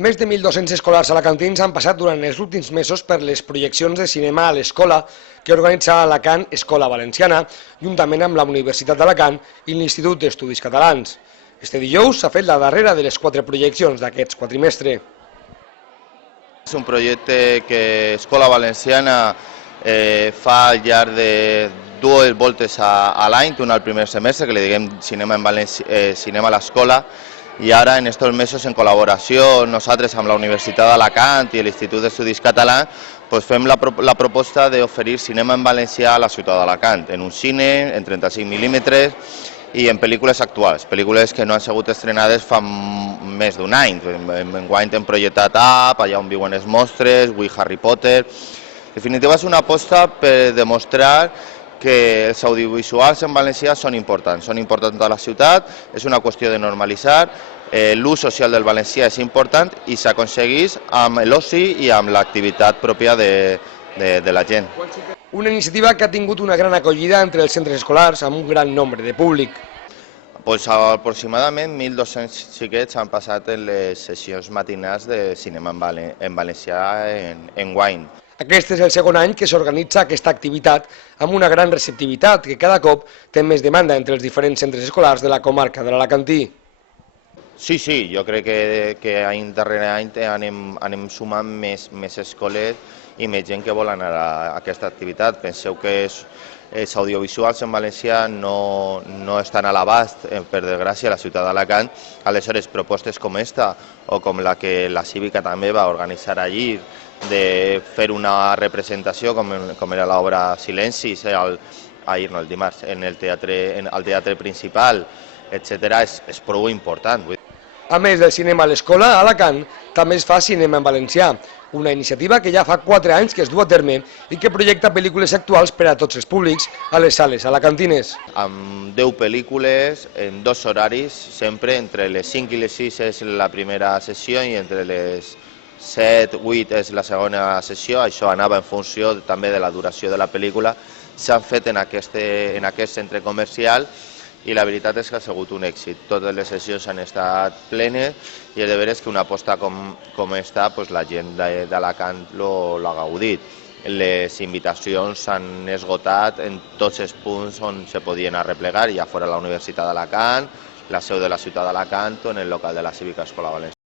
Més de 1.200 escolars alacantins han passat durant els últims mesos per les projeccions de cinema a l'escola que organitza Alacant Escola Valenciana, juntament amb la Universitat d'Alacant i l'Institut d'Estudis Catalans. Este dijous s'ha fet la darrera de les 4 projeccions d'aquest quadrimestre. És un projecte que Escola Valenciana fa al llarg de 2 voltes a l'any, una al primer semestre, que li diguem cinema a l'escola, i ara en aquests mesos en col·laboració nosaltres amb la Universitat d'Alacant i l'Institut d'Estudis Catalans fem la proposta d'oferir cinema en valencià a la ciutat d'Alacant, en un cine, en 35 mil·límetres i en pel·lícules actuals, pel·lícules que no han sigut estrenades fa més d'un any. Enguany hem projectat Up, Allà on viuen els monstres, We Harry Potter. En definitiva és una aposta per demostrar que els audiovisuals en valencià són importants a la ciutat, és una qüestió de normalitzar, l'ús social del valencià és important i s'aconsegueix amb l'oci i amb l'activitat pròpia de la gent. Una iniciativa que ha tingut una gran acollida entre els centres escolars amb un gran nombre de públic. Aproximadament 1.200 xiquets han passat en les sessions matinals de cinema en valencià enguany. Aquest és el segon any que s'organitza aquesta activitat amb una gran receptivitat que cada cop té més demanda entre els diferents centres escolars de la comarca de l'Alacantí. Sí, jo crec que any darrere any anem sumant més escoles i més gent que vol anar a aquesta activitat. Penseu que els audiovisuals en valencià no estan a l'abast, per desgràcia, a la ciutat d'Alacant. Aleshores, propostes com esta o com la que la Cívica també va organitzar allí, de fer una representació com era l'obra Silencis, el dimarts, al teatre principal, etc., és prou important. A més del cinema a l'escola, a Alacant també es fa cinema en valencià, una iniciativa que ja fa 4 anys que es du a terme i que projecta pel·lícules actuals per a tots els públics a les sales alacantines. Amb 10 pel·lícules en 2 horaris, sempre entre les 5 i les 6 és la primera sessió i entre les 7, 8 és la segona sessió. Això anava en funció també de la duració de la pel·lícula. S'han fet en aquest centre comercial i la veritat és que ha sigut un èxit. Totes les sessions han estat plenes i és de veres que una aposta com esta la gent d'Alacant l'ha gaudit. Les invitacions s'han esgotat en tots els punts on se podien arreplegar, ja fora la Universitat d'Alacant, la seu de la ciutat d'Alacant o en el local de la Cívica Escola Valenciana.